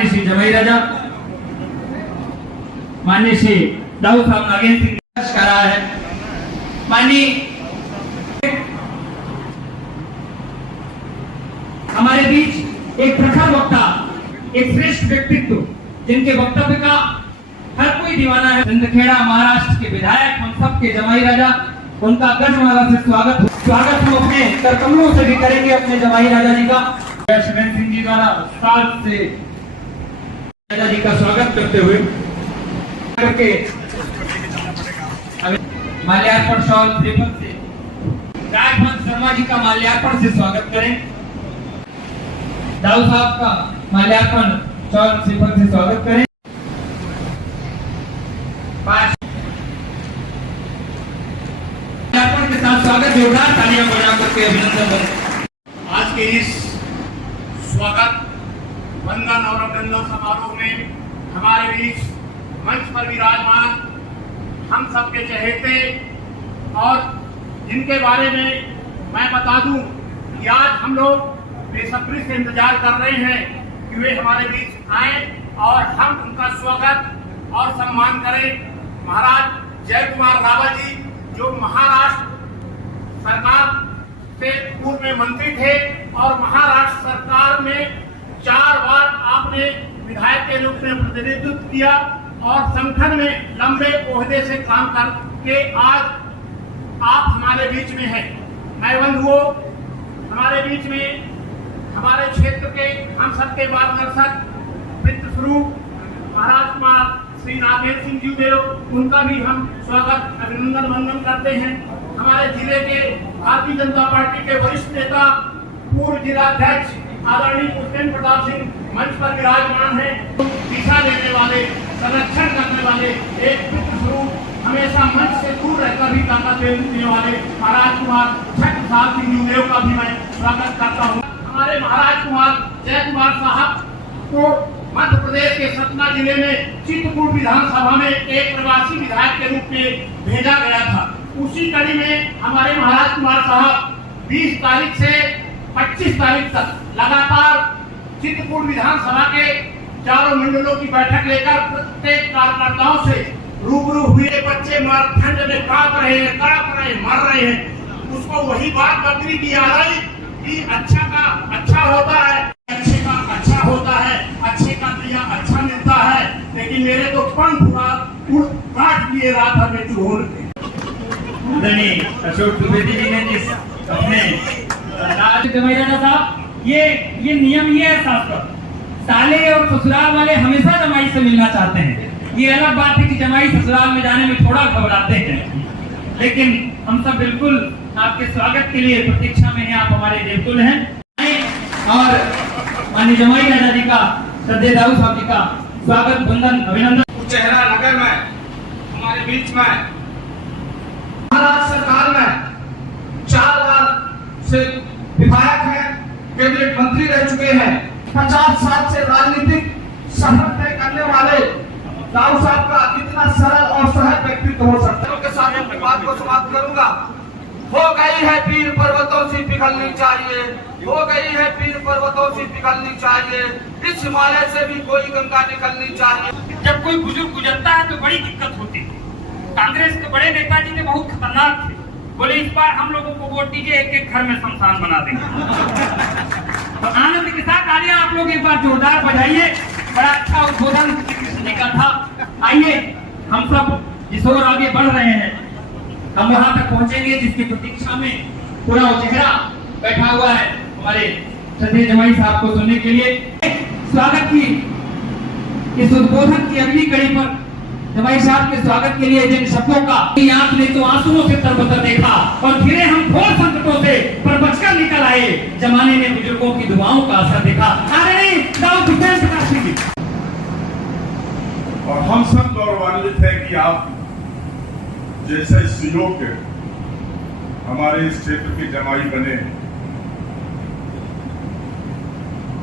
माननीय श्री जमाई राजा, माननीय श्री दाऊ साहब नागेंद्र सिंह करा है, माननीय हमारे बीच एक प्रखर वक्ता, एक श्रेष्ठ व्यक्तित्व जिनके वक्तव्य का हर कोई दीवाना है, चंदखेड़ा महाराष्ट्र के विधायक हम सब के जमाई राजा, उनका गजमाला से स्वागत हम अपने करकमलों से भी करेंगे अपने जमाई राजा जी का। शिवेंद्र सिंह जी द्वारा साल से राजा जी का स्वागत करते हुए करके माल्यार्पण शॉल श्रीफल से राजभवन शर्मा जी का माल्यार्पण से स्वागत करें। दाऊ साहब का माल्यार्पण शॉल श्रीफल से स्वागत करें। के साथ स्वागत, जोरदार तालियां बजा करके अभिनंदन करें। आज के इस स्वागत वंदन और अभिनंदन समारोह में हमारे बीच मंच पर विराजमान हम सबके चहेते और जिनके बारे में मैं बता दूं कि आज हम लोग बेसब्री से इंतजार कर रहे हैं कि वे हमारे बीच आए और हम उनका स्वागत और सम्मान करें। महाराज जय कुमार रावत जी, जो महाराष्ट्र सरकार से पूर्व में मंत्री थे और महाराष्ट्र सरकार में 4 बार आपने विधायक के रूप में प्रतिनिधित्व किया और संगठन में लंबे ओहदे से काम करके आज आप हमारे बीच में हैं। मैं बंधुओं, हमारे बीच में हमारे क्षेत्र के हम सबके मार्गदर्शक मित्र स्वरूप महाराज कुमार श्री नागेंद्र सिंह जी देव, उनका भी हम स्वागत अभिनंदन वंदन करते हैं। हमारे जिले के भारतीय जनता पार्टी के वरिष्ठ नेता पूर्व जिलाध्यक्ष आदरणीय पुष्पेंद्र प्रताप सिंह मंच पर विराजमान हैं। दिशा देने वाले, संरक्षण करने वाले, एक मित्र स्वरूप हमेशा मंच से दूर रहकर भी ताकत देने वाले महाराज कुमार छठ साहब सिंह देव का भी मैं स्वागत करता हूँ। हमारे महाराज कुमार जय कुमार साहब को मध्य प्रदेश के सतना जिले में चित्रकूट विधानसभा में एक प्रवासी विधायक के रूप में भेजा गया था। उसी कड़ी में हमारे महाराज कुमार साहब 20 तारीख से 25 तारीख तक लगातार चित्रकूट विधानसभा के चारों मंडलों की बैठक लेकर प्रत्येक कार्यकर्ताओं से रूबरू हुए। बच्चे ठंड में कांप रहे हैं, तड़प रहे हैं, मर रहे हैं। उसको वही बात बकरी की आ रही कि अच्छा का अच्छा होता है, अच्छे का अच्छा होता है, अच्छे का दिया अच्छा मिलता है, लेकिन मेरे तो पंख काट दिए रात भर में चूहों ने। अशोक द्विवेदी जी ने जिस अपने जमाई राजा साहब, ये नियम ही है शास्त्र, साले और ससुराल वाले हमेशा जमाई से मिलना चाहते हैं। ये अलग बात है कि जमाई ससुराल में जाने में थोड़ा घबराते हैं, लेकिन हम सब बिल्कुल आपके स्वागत के लिए प्रतीक्षा में हैं। आप हमारे देवतुल्य हैं और माननीय जमाई राजा जी का, श्रद्धेय दाऊ साहब जी का स्वागत वंदन अभिनंदन। चेहरा नगर में हमारे बीच में महाराष्ट्र सरकार में 4 बार से विधायक हैं, कैबिनेट मंत्री रह चुके हैं। 50 साल से राजनीतिक सफर तय करने वाले दाऊ साहब का कितना सरल और सहज व्यक्तित्व हो सकता है। उनके साथ अपनी बात को समाप्त करूंगा। हो गई है पीर पर्वतों से पिघलनी चाहिए, हो गई है पीर पर्वतों से पिघलनी चाहिए, इस हिमालय से भी कोई गंगा निकलनी चाहिए। जब कोई बुजुर्ग गुजरता है तो बड़ी दिक्कत होती है। कांग्रेस के बड़े नेताजी ने बहुत खतरनाक थे, बोले इस बार हम लोगों को वोट दीजिए, एक घर में शमशान बना देंगे। तो आनंद के साथ आइए आप लोग एक बार जोरदार बजाइए। बड़ा अच्छा उद्बोधन कृष्ण जी का था। आइए हम सब जिस ओर आगे बढ़ रहे हैं, हम वहां तक पहुंचेंगे जिसकी प्रतीक्षा में पूरा वो चेहरा बैठा हुआ है हमारे श्रद्धेय जमाई साहब को सुनने के लिए। स्वागत की इस उद्बोधन की अगली कड़ी पर जमाई साहब के स्वागत के लिए जिन शब्दों का आंख ने तो आंसुओं से तरबतर देखा और फिर हम घोर संकटों से पर बचकर निकल आए, जमाने ने बुजुर्गों की दुआओं का असर देखा। और हम सब गौरवान्वित है कि आप जैसे सुयोग्य हमारे इस क्षेत्र के जमाई बने।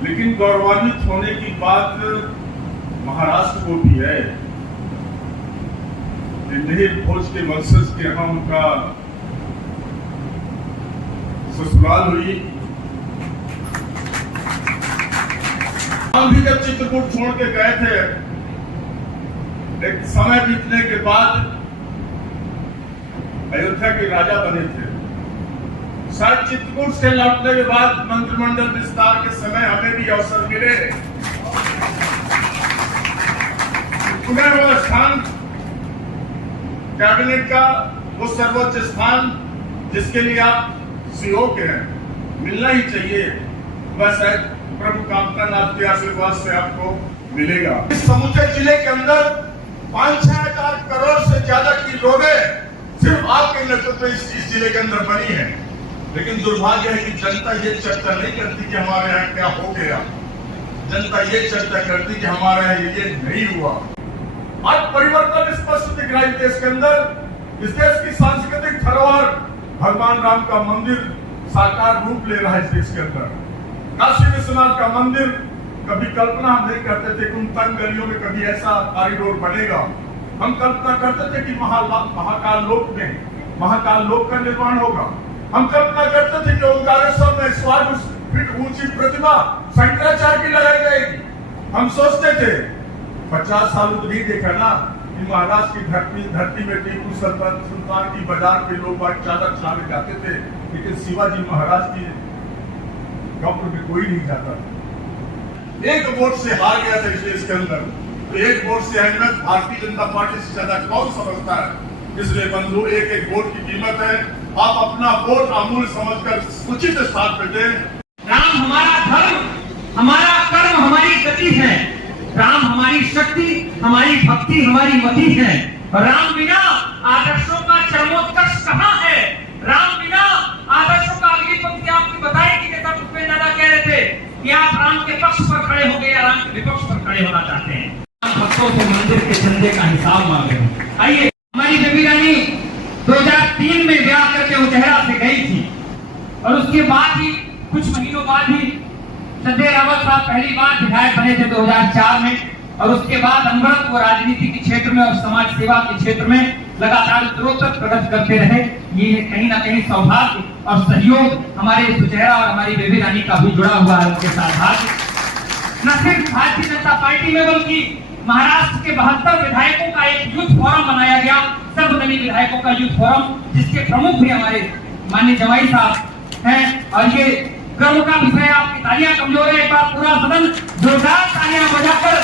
लेकिन गौरवान्वित होने की बात महाराष्ट्र को भी है। मिहिर भोज के वंशज के यहाँ उनका ससुराल हुई। हम भी जब चित्रकूट छोड़ के गए थे, एक समय बीतने के बाद अयोध्या के राजा बने थे। शायद चित्रकूट से लौटने के बाद मंत्रिमंडल विस्तार के समय हमें भी अवसर मिले पुनः वो स्थान, कैबिनेट का वो सर्वोच्च स्थान जिसके लिए आप सहयोग हैं, मिलना ही चाहिए। बस प्रभु कामनाथ के आशीर्वाद से आपको मिलेगा। इस समूचे जिले के अंदर 5-6 हजार करोड़ से ज्यादा की रोडें सिर्फ आपके नेतृत्व इस जिले के अंदर बनी है। लेकिन दुर्भाग्य है कि जनता ये चर्चा नहीं करती कि हमारे यहाँ क्या हो गया। जनता ये चर्चा करती कि हमारे यहाँ ये नहीं हुआ। आज परिवर्तन स्पष्ट दिख रहा है देश के अंदर। इस देश की सांस्कृतिक धरोहर भगवान राम का मंदिर साकार रूप ले रहा है इस देश के अंदर। काशी विश्वनाथ का मंदिर, कभी कल्पना हम नहीं करते थे कि उन तंग गलियों में कभी ऐसा कॉरिडोर बनेगा। हम कल्पना करते थे कि महाकाल लोक में महाकाल लोक का निर्माण होगा। हम कल्पना करते थे कि ओंकारेश्वर में 100 फीट ऊंची प्रतिमा शंकराचार्य की लगाई जाएगी। हम सोचते थे 50 साल तो नहीं देखा ना कि महाराष्ट्र की धरती में टीपू सुल्तान की बाजार पे लोग चादर छाने जाते थे, लेकिन शिवाजी महाराज की कब्र में कोई नहीं जाता था। एक वोट से हार गया था इस देश के अंदर, तो एक वोट से अहमियत भारतीय जनता पार्टी से ज्यादा कौन समझता है। इसलिए बंधु, एक वोट की कीमत है। आप अपना वोट अमूल्य समझकर उचित स्थान पर दें। राम हमारा धर्म, हमारा कर्म, हमारी गति है। राम हमारी शक्ति, हमारी भक्ति, हमारी मति है। राम बिना आदर्शों का चरमोत्कर्ष कहाँ है? राम बिना आदर्शों का, अगली पंक्ति आपकी बताएगी जैसा पुष्पेंद्र दादा कह रहे थे कि आप राम के पक्ष पर खड़े हो गए या राम के विपक्ष पर खड़े होना चाहते हैं। भक्तों से मंदिर के चंदे का हिसाब मांग रहे हैं। आइए, हमारी बेबी रानी 2003 में ब्याह करके उचहरा से गई थी और उसके बाद ही कुछ महीनों बाद ही संजय रावत साहब पहली बार विधायक बने थे 2004 में। और उसके बाद अनवरत वो राजनीति के क्षेत्र में और समाज सेवा के क्षेत्र में लगातार उत्तरोत्तर प्रगति करते रहे। ये कहीं ना कहीं सौभाग्य और सहयोग हमारे सुचेहरा और हमारी बेबी रानी का भी जुड़ा हुआ है उनके साथ। न सिर्फ भारतीय जनता पार्टी में बल्कि महाराष्ट्र के 72 विधायकों का एक यूथ फोरम बनाया गया, सर्वदलीय विधायकों का यूथ फोरम, जिसके प्रमुख भी हमारे माननीय जमाई साहब हैं। और ये गर्व का विषय, आपकी तालियां कमजोर है, एक बार पूरा सदन जोरदार तालियां बजाकर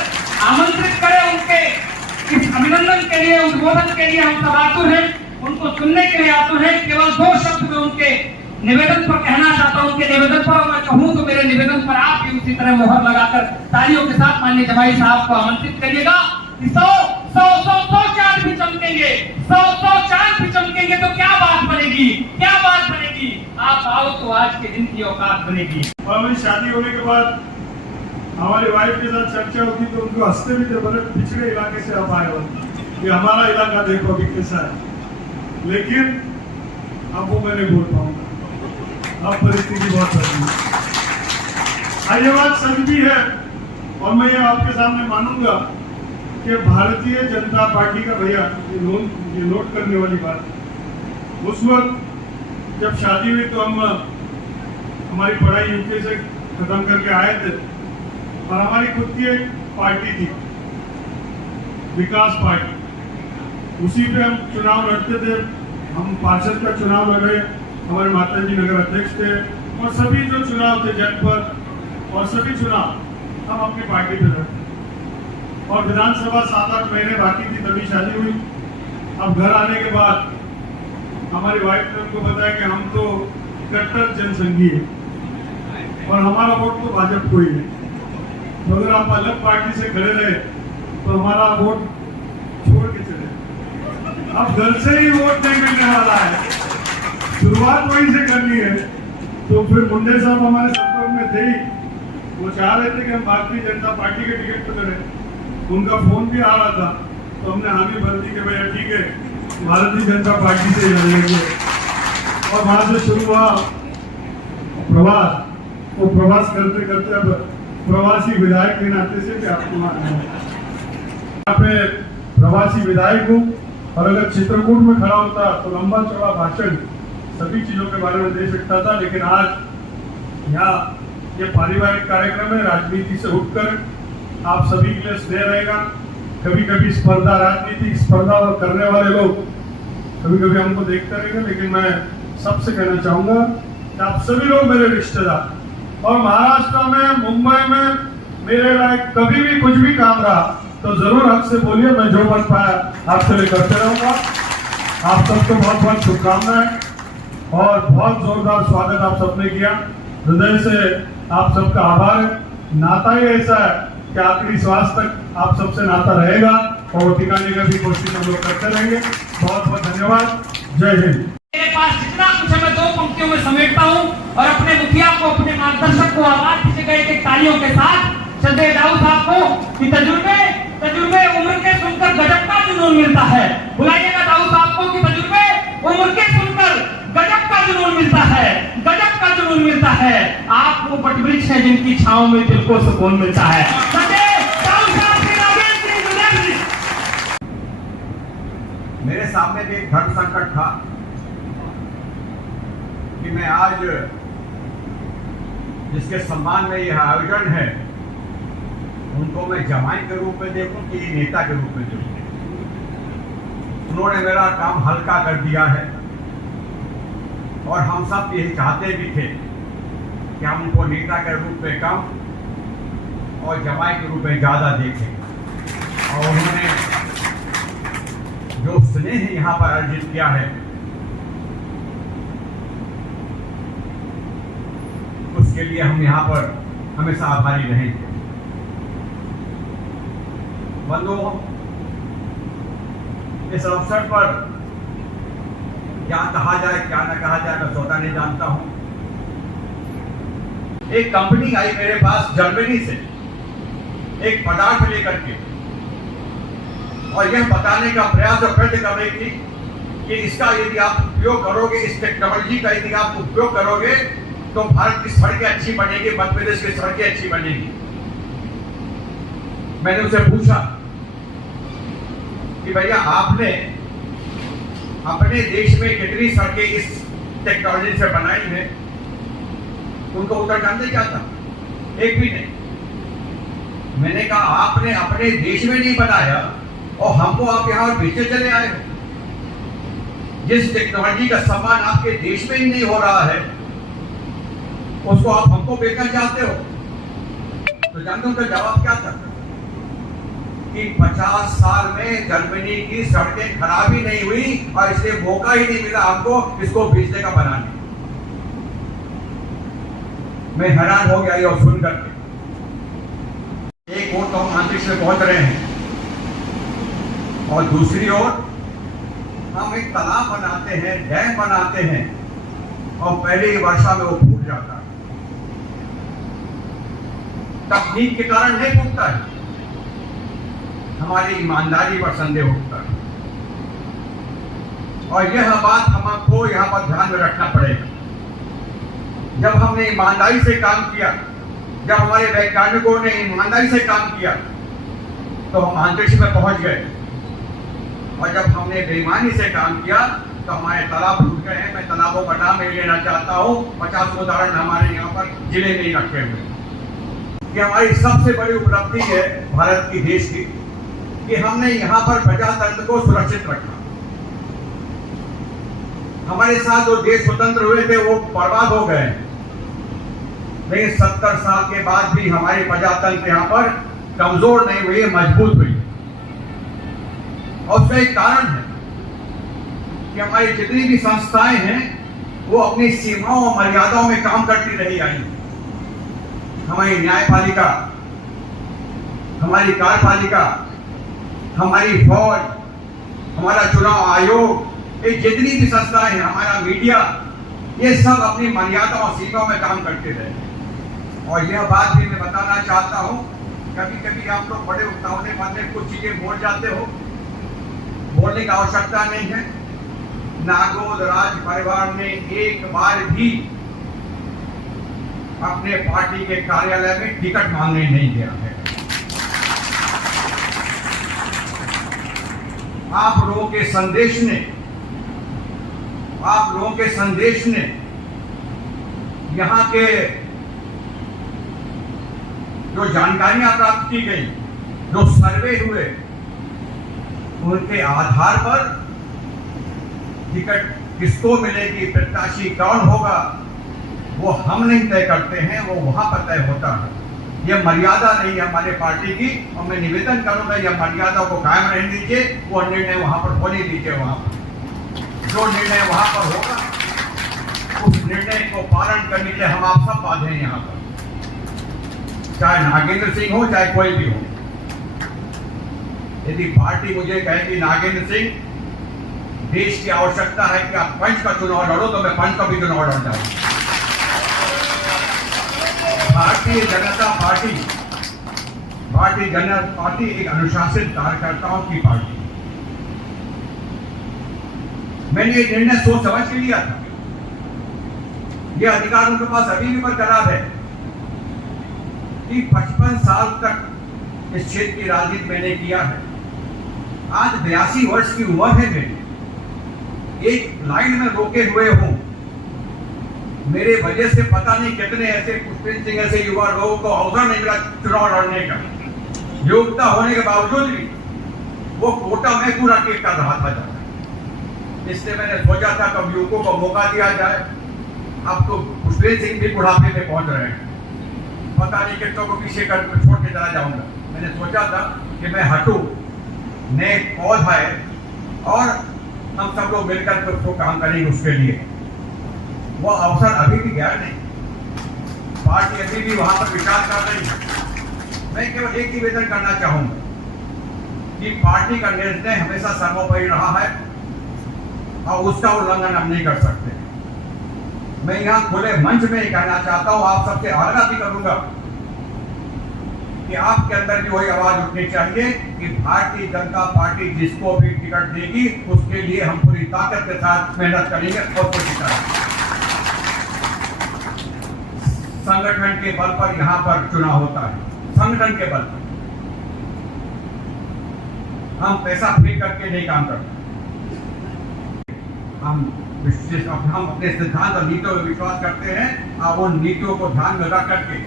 आमंत्रित करें उनके इस अभिनंदन के लिए, उद्बोधन के लिए। हम सब आतुर हैं, उनको सुनने के लिए आतुर हैं। केवल 2 शब्द में उनके निवेदन पर कहना चाहता हूं। उनके निवेदन पर मैं कहूं तो मेरे निवेदन पर आप भी उसी तरह मोहर लगाकर तालियों के साथ माननीय जमाई साहब को आमंत्रित करिएगा। 100 चांद भी चमकेंगे, 100 चांद भी चमकेंगे तो क्या बात बनेगी, क्या बात बनेगी। आप आओ तो आज के दिन की औकात बनेगी। और मेरी शादी होने के बाद हमारी वाइफ के साथ चर्चा होती तो उनको हंसते भी थे, बड़े पिछड़े इलाके से आप आए हो, कि हमारा इलाका देखो कि कैसा है। लेकिन अब वो मैं नहीं बोल पाऊंगा, अब परिस्थिति बहुत बदली है। ये बात सच भी है और मैं ये आपके सामने मानूंगा कि भारतीय जनता पार्टी का, भैया ये नोट करने वाली बात, उस वक्त जब शादी हुई तो हम हमारी पढ़ाई यूके से खत्म करके आए थे और हमारी खुद की एक पार्टी थी, विकास पार्टी। उसी पे हम चुनाव लड़ते थे। हम पार्षद का चुनाव लड़े, हमारे माताजी नगर अध्यक्ष थे और सभी जो चुनाव थे जनपद और सभी चुनाव हम अपनी पार्टी पे लड़ते। और विधानसभा 7-8 महीने बाकी थी तभी शादी हुई। अब घर आने के बाद हमारी वाइफ ने उनको बताया कि हम तो कट्टर जनसंघी है और हमारा वोट तो भाजपा को ही है, तो अगर आप अलग पार्टी से खड़े रहे तो हमारा वोट छोड़ के चले। अब घर से ही वोट नहीं मिलने वाला है, शुरुआत वहीं से करनी है। तो फिर मुंडे साहब हमारे संपर्क में थे ही, वो चाह रहे थे कि हम भारतीय जनता पार्टी के टिकट पे करें। उनका फोन भी आ रहा था तो हमने हामी भर दी कि भैया ठीक है, भारतीय जनता पार्टी से लड़ेंगे। और वहां से शुरू हुआ प्रवास। वो प्रवास करते करते अब प्रवासी विधायक के नाते से भी आपको मानना है, यहाँ पे प्रवासी विधायक हूँ। और अगर चित्रकूट में खड़ा होता तो लंबा चौड़ा भाषण सभी चीजों के बारे में दे सकता था, लेकिन आज यहाँ ये पारिवारिक कार्यक्रम है, राजनीति से उठकर आप सभी के लिए स्नेह रहेगा। कभी कभी स्पर्धा, राजनीतिक स्पर्धा करने वाले लोग कभी कभी हमको देखते रहेंगे, लेकिन मैं सबसे कहना चाहूंगा कि आप सभी लोग मेरे रिश्तेदार, और महाराष्ट्र में, मुंबई में मेरे लायक कभी भी कुछ भी काम रहा तो जरूर हक से बोलिए, मैं जो बन पाया आपके लिए करते रहूंगा। आप सबको बहुत बहुत शुभकामनाएं और बहुत जोरदार स्वागत आप सबने किया। हृदय से आप सबका आभार है। नाता ही ऐसा है कि आखिरी श्वास तक आप सबसे नाता रहेगा और वो टिकाने का भी कोशिश हम लोग करते रहेंगे। बहुत बहुत धन्यवाद। जय हिंद। मेरे पास जितना कुछ है मैं 2 पंक्तियों में समेटता हूं और अपने मुखिया को, अपने मार्गदर्शक को आवाज दीजिए गए एक तालियों के साथ श्रद्धेय दाऊ साहब को कि तजुर्बे उम्र के सुनकर गजब का जुनून मिलता है। बुलाइएगा दाऊ साहब को कि तजुर्बे उम्र के सुनकर गजब का जुनून मिलता है, गजब का जुनून मिलता है। आप वो वटवृक्ष है जिनकी छांव में दिल को सुकून मिलता है। मेरे सामने भी एक धर्म संकट था कि मैं आज जिसके सम्मान में यह आयोजन है उनको मैं जमाई के रूप में देखूं कि नेता के रूप में देखूं। उन्होंने मेरा काम हल्का कर दिया है और हम सब यही चाहते भी थे कि हम उनको नेता के रूप में कम और जमाई के रूप में ज्यादा देखें। और उन्होंने जो स्नेह यहाँ पर अर्जित किया है उसके लिए हम यहाँ पर हमेशा आभारी रहेंगे। बंधुओं, इस अवसर पर क्या कहा जाए क्या न कहा जाए मैं स्वतः नहीं जानता हूं। एक कंपनी आई मेरे पास जर्मनी से एक पदार्थ लेकर के और यह बताने का प्रयास और प्रयत्न कर रही थी कि इसका यदि आप उपयोग करोगे, इस टेक्नोलॉजी का यदि आप उपयोग करोगे तो भारत की सड़कें अच्छी बनेगी, मध्य प्रदेश की सड़कें अच्छी बनेगी। मैंने उसे पूछा कि भैया आपने अपने देश में कितनी सड़कें इस टेक्नोलॉजी से बनाई हैं? उनको उत्तर जानते क्या था? एक भी नहीं। मैंने कहा आपने अपने देश में नहीं बनाया और हमको आप यहां बेचते चले आए हो। जिस टेक्नोलॉजी का सम्मान आपके देश में ही नहीं हो रहा है उसको आप हमको बेचना चाहते हो। तो जानते हो उनका जवाब क्या था कि 50 साल में जर्मनी की सड़कें खराब ही नहीं हुई और इसलिए मौका ही नहीं मिला हमको इसको बेचने का बनाने। मैं हैरान हो गया और सुनकर के। एक ओर तो हम अंतरिक्ष में पहुंच रहे हैं और दूसरी ओर हम एक तालाब बनाते हैं, डैम बनाते हैं और पहले ही वर्षा में वो फूट जाता है। तकनीक के कारण नहीं फूटता है, हमारी ईमानदारी पर संदेह उठता है। और यह बात हमको यहाँ पर ध्यान में रखना पड़ेगा। जब हमने ईमानदारी से काम किया, जब हमारे वैज्ञानिकों ने ईमानदारी से काम किया तो हम अंतरिक्ष में पहुंच गए। और जब हमने बेईमानी से काम किया तो हमारे तालाब टूट गए हैं। मैं तालाबों का नाम नहीं लेना चाहता हूँ, 50 उदाहरण हमारे यहाँ पर जिले में ही रखे हुए। ये हमारी सबसे बड़ी उपलब्धि है भारत की, देश की, कि हमने यहाँ पर प्रजातंत्र को सुरक्षित रखा। हमारे साथ जो देश स्वतंत्र हुए थे वो बर्बाद हो गए, लेकिन 70 साल के बाद भी हमारी प्रजातंत्र यहाँ पर कमजोर नहीं हुई, मजबूत हुई। और उसका एक कारण है कि हमारी जितनी भी संस्थाएं हैं वो अपनी सीमाओं और मर्यादाओं में काम करती रही आई। हमारी न्यायपालिका, हमारी कार्यपालिका, हमारी फौज, हमारा चुनाव आयोग, ये जितनी भी संस्थाएं हैं, हमारा मीडिया, ये सब अपनी मर्यादा और सीमाओं में काम करते रहे। और यह बात भी मैं बताना चाहता हूं, कभी कभी आप लोग बड़े उतावले मन में कुछ चीजें बोल जाते हो, बोलने की आवश्यकता नहीं है। नागौद राज परिवार ने एक बार भी अपने पार्टी के कार्यालय में टिकट मांगने नहीं दिया है। आप लोगों के संदेश ने यहाँ के जो जानकारियां प्राप्त की गई, जो सर्वे हुए, उनके आधार पर टिकट किसको मिलेगी, प्रत्याशी कौन होगा, वो हम नहीं तय करते हैं, वो वहां पर तय होता है। यह मर्यादा नहीं है हमारे पार्टी की, और मैं निवेदन करूंगा यह मर्यादा को कायम रहने दीजिए, वो निर्णय वहां पर होने दीजिए। वहां पर जो निर्णय वहां पर होगा, उस निर्णय को पालन करने के लिए हम आप सब बाध्य हैं यहाँ पर, चाहे नागेंद्र सिंह हो चाहे कोई भी हो। यदि पार्टी मुझे कहेगी नागेंद्र सिंह, देश की आवश्यकता है कि आप पंच का चुनाव लड़ो, तो मैं पंच का भी चुनाव लड़ जाऊंगा। भारतीय जनता पार्टी एक अनुशासित कार्यकर्ताओं की पार्टी। मैंने ये निर्णय सोच समझ के लिया था। यह अधिकार उनके पास अभी भी बरकरार है कि 55 साल तक इस क्षेत्र की राजनीति मैंने किया है। आज 82 वर्ष की उम्र है मेरी, एक लाइन में रोके हुए हूं। मेरे वजह से पता नहीं कितने ऐसे पुष्पेंद्र सिंह ऐसे युवा लोगों को अवसर नहीं मिला चुनाव लड़ने का। योग्यता होने के बावजूद भी वो कोटा में पूरा टेक कर रहा था जाकर। इसलिए मैंने सोचा था कब युवकों को मौका दिया जाए। अब तो पुष्पेंद्र सिंह भी बुढ़ापे में पहुंच रहे हैं, पता नहीं कितनों को पीछे कर छोड़ के चला जाऊंगा। मैंने सोचा था कि मैं हटूं, नए पौध आए और हम सब लोग मिलकर उसको काम करेंगे उसके लिए। वो अवसर अभी भी गया नहीं, पार्टी अभी भी वहां पर विचार कर रही है। मैं केवल एक निवेदन करना चाहूंगा कि पार्टी का निर्णय हमेशा सर्वोपरि रहा है और उसका उल्लंघन हम नहीं कर सकते। मैं यहाँ खुले मंच में कहना चाहता हूँ, आप सबसे आग्रह भी करूंगा कि आपके अंदर भी वही आवाज उठनी चाहिए कि भारतीय जनता पार्टी जिसको भी टिकट देगी उसके लिए हम पूरी ताकत के साथ मेहनत करेंगे और कोशिश करेंगे। संगठन के बल पर यहाँ पर चुनाव होता है, संगठन के बल पर। हम पैसा फ्री करके नहीं काम करते। हम अपने सिद्धांत और नीतियों में विश्वास करते हैं और उन नीतियों को ध्यान में रख करके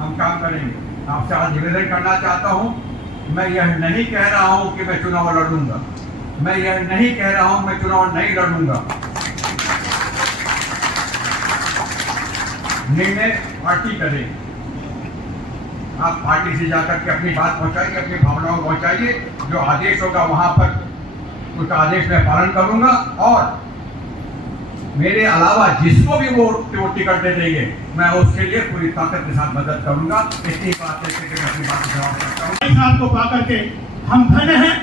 हम काम करेंगे। आपसे आज निवेदन करना चाहता हूं, मैं यह नहीं कह रहा हूं कि मैं चुनाव लड़ूंगा, मैं यह नहीं कह रहा हूं मैं चुनाव नहीं लड़ूंगा। निर्णय पार्टी करेगी। आप पार्टी से जाकर के अपनी बात पहुंचाइए, अपनी भावनाओं को पहुंचाइए। जो आदेश होगा वहां पर उसका आदेश मैं पालन करूंगा और मेरे अलावा जिसको भी वो टिकट दे देंगे मैं उसके लिए पूरी ताकत के साथ मदद करूंगा। इतनी बात है अपनी बात जवाब करता हूँ। साहब को पाकर के हम धन्य हैं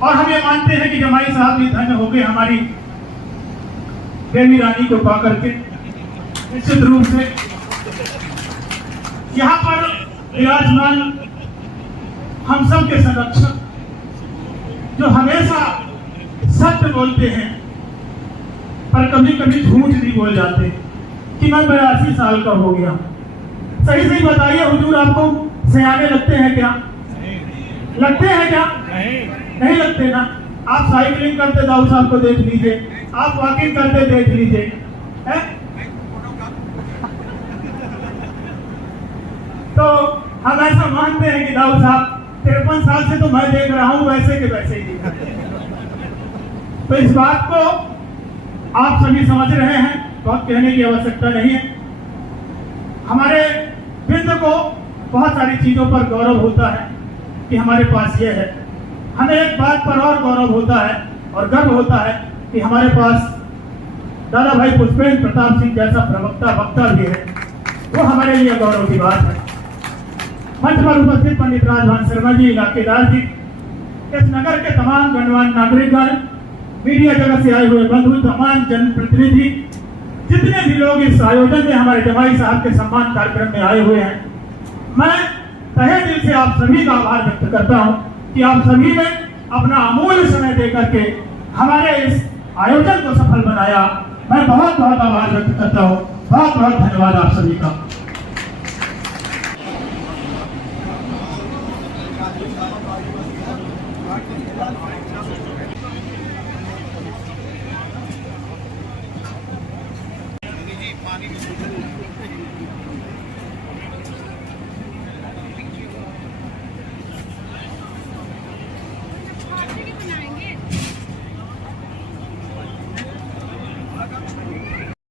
और हम ये मानते हैं कि जमाई साहब भी धन्य हो गए हमारी देवी रानी को पाकर के। निश्चित रूप से यहाँ पर विराजमान हम सब के संरक्षक जो हमेशा सत्य बोलते हैं पर कभी कभी झूठ भी बोल जाते कि मैं 82 साल का हो गया। सही सही बताइए हुजूर, आपको सयाने लगते हैं क्या? लगते हैं क्या? नहीं लगते ना। आप साइकिलिंग करते दाऊद साहब को देख लीजिए, आप वॉकिंग करते देख लीजिए। तो हम ऐसा मानते हैं कि दाऊद साहब 53 साल से तो मैं देख रहा हूं वैसे के वैसे ही दिखते हैं। तो इस बात को आप सभी समझ रहे हैं, बहुत कहने की आवश्यकता नहीं है। हमारे बिंद को बहुत सारी चीजों पर गौरव होता है कि हमारे पास ये है। हमें एक बात पर और गौरव होता है और गर्व होता है कि हमारे पास दादा भाई पुष्पेंद्र प्रताप सिंह जैसा प्रवक्ता वक्ता भी है। वो हमारे लिए गौरव की बात है। मंच पर उपस्थित पंडित राजभान शर्मा जी, इलाकेदार जी, इस नगर के तमाम गणमान्य नागरिकगण, मीडिया जगत से आए हुए बंधु, तमाम जनप्रतिनिधि, जितने भी लोग इस आयोजन में हमारे जमाई साहब के सम्मान कार्यक्रम में आए हुए हैं, मैं तहे दिल से आप सभी का आभार व्यक्त करता हूं कि आप सभी ने अपना अमूल्य समय देकर के हमारे इस आयोजन को सफल बनाया। मैं बहुत बहुत आभार व्यक्त करता हूं। बहुत बहुत धन्यवाद आप सभी का।